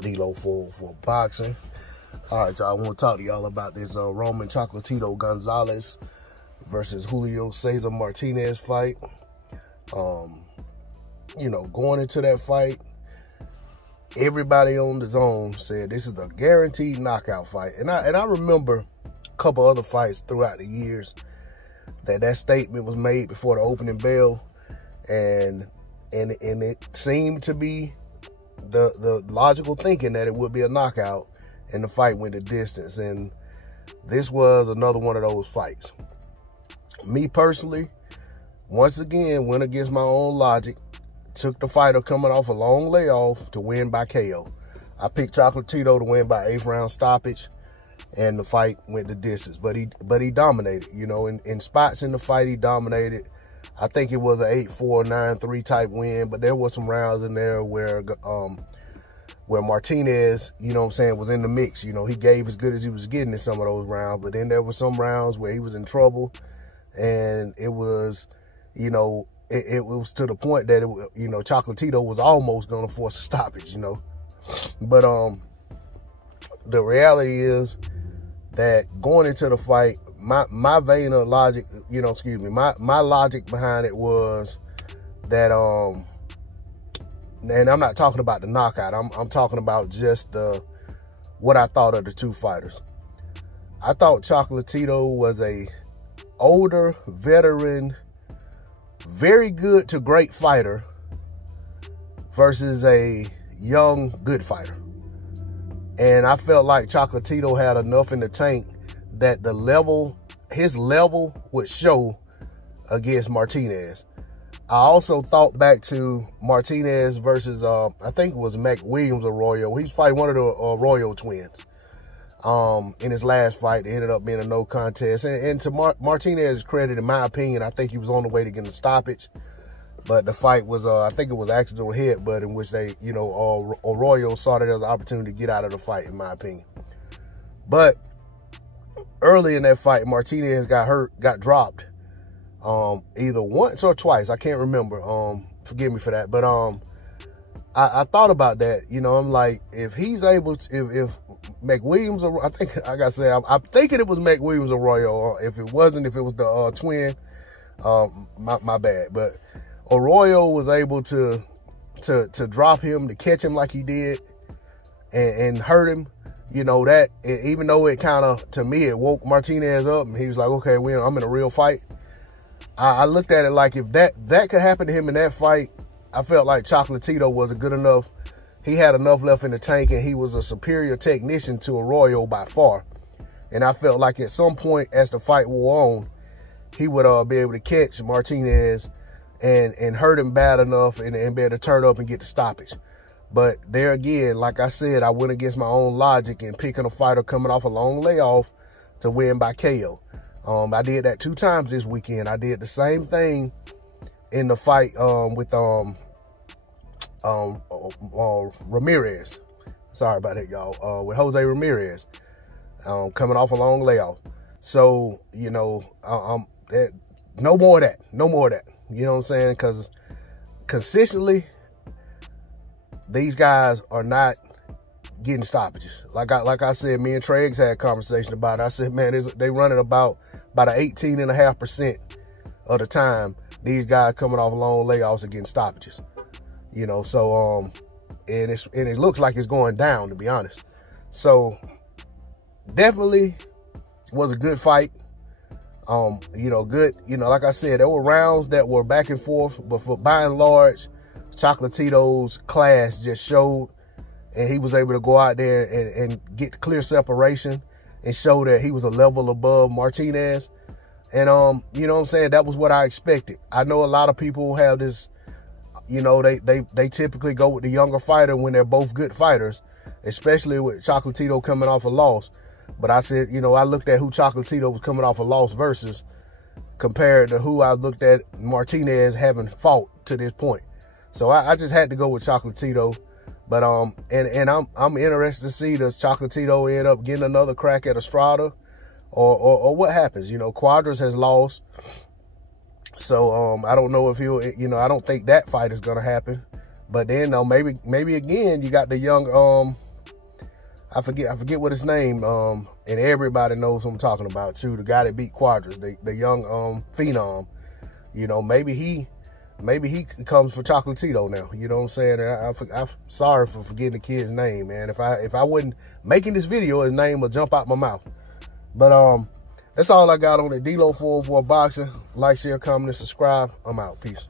D-Lo for boxing. All right, y'all, I want to talk to y'all about this Roman Chocolatito Gonzalez versus Julio Cesar Martinez fight. You know, going into that fight, everybody on the zone said this is a guaranteed knockout fight. And I remember a couple other fights throughout the years that statement was made before the opening bell, and it seemed to be the logical thinking that it would be a knockout, and the fight went the distance. And this was another one of those fights. Me personally, once again, went against my own logic, took the fighter coming off a long layoff to win by KO. I picked Chocolatito to win by 8th round stoppage, and the fight went the distance. But he dominated. You know, in spots in the fight, he dominated. I think it was an 8-4, 9-3 type win, but there were some rounds in there where Martinez, you know what I'm saying, was in the mix. You know, he gave as good as he was getting in some of those rounds, but then there were some rounds where he was in trouble, and it was, you know, it was to the point that, you know, Chocolatito was almost going to force a stoppage, you know. But the reality is that going into the fight, my vein of logic, you know, excuse me, my logic behind it was that, and I'm not talking about the knockout, I'm talking about just what I thought of the two fighters. I thought Chocolatito was a older, veteran, very good to great fighter versus a young, good fighter. And I felt like Chocolatito had enough in the tank that his level would show against Martinez. I also thought back to Martinez versus, I think it was Mac Williams Arroyo. He was fighting one of the Arroyo twins. In his last fight, it ended up being a no contest. And to Martinez's credit, in my opinion, I think he was on the way to getting a stoppage. But the fight was, I think it was an accidental headbutt in which they, you know, Arroyo saw that as an opportunity to get out of the fight, in my opinion. But early in that fight, Martinez got hurt, got dropped, either once or twice. I can't remember. Forgive me for that. But I thought about that. You know, I'm like, if he's able to, if McWilliams, I think, like I said, I'm thinking it was McWilliams Arroyo. If it wasn't, if it was the twin, my bad. But Arroyo was able to drop him, to catch him like he did, and hurt him. You know, that, even though it kind of, to me, it woke Martinez up, and he was like, okay, I'm in a real fight. I looked at it like, if that could happen to him in that fight, I felt like Chocolatito was a good enough, he had enough left in the tank, and he was a superior technician to Arroyo by far. And I felt like at some point as the fight wore on, he would be able to catch Martinez and hurt him bad enough and be able to turn up and get the stoppage. But there again, like I said, I went against my own logic in picking a fighter coming off a long layoff to win by KO. I did that 2 times this weekend. I did the same thing in the fight with Ramirez. Sorry about that, y'all. With Jose Ramirez, coming off a long layoff. So, you know, no more of that. No more of that. You know what I'm saying? Because consistently, these guys are not getting stoppages. Like I said, me and Treggs had a conversation about it. I said, man, they running about an 18.5% of the time. These guys coming off long layoffs are getting stoppages. You know, so and it looks like it's going down, to be honest. So definitely was a good fight. You know, good. You know, like I said, there were rounds that were back and forth, but by and large, Chocolatito's class just showed, and he was able to go out there and get clear separation and show that he was a level above Martinez. And, you know what I'm saying? That was what I expected. I know a lot of people have this, you know, they typically go with the younger fighter when they're both good fighters, especially with Chocolatito coming off a loss. But I said, you know, I looked at who Chocolatito was coming off a loss versus compared to who I looked at Martinez having fought to this point. So I just had to go with Chocolatito. But and I'm interested to see, does Chocolatito end up getting another crack at Estrada, or what happens? You know, Cuadras has lost, so I don't know if he'll. You know, I don't think that fight is gonna happen. But then maybe again you got the young I forget what his name, and everybody knows who I'm talking about too. The guy that beat Quadras, the young phenom. You know, maybe he comes for Chocolatito now. You know what I'm saying? I'm sorry for forgetting the kid's name, man. If I wasn't making this video, his name would jump out my mouth. But that's all I got on it. D-Lo 404 Boxing. Like, share, comment, and subscribe. I'm out. Peace.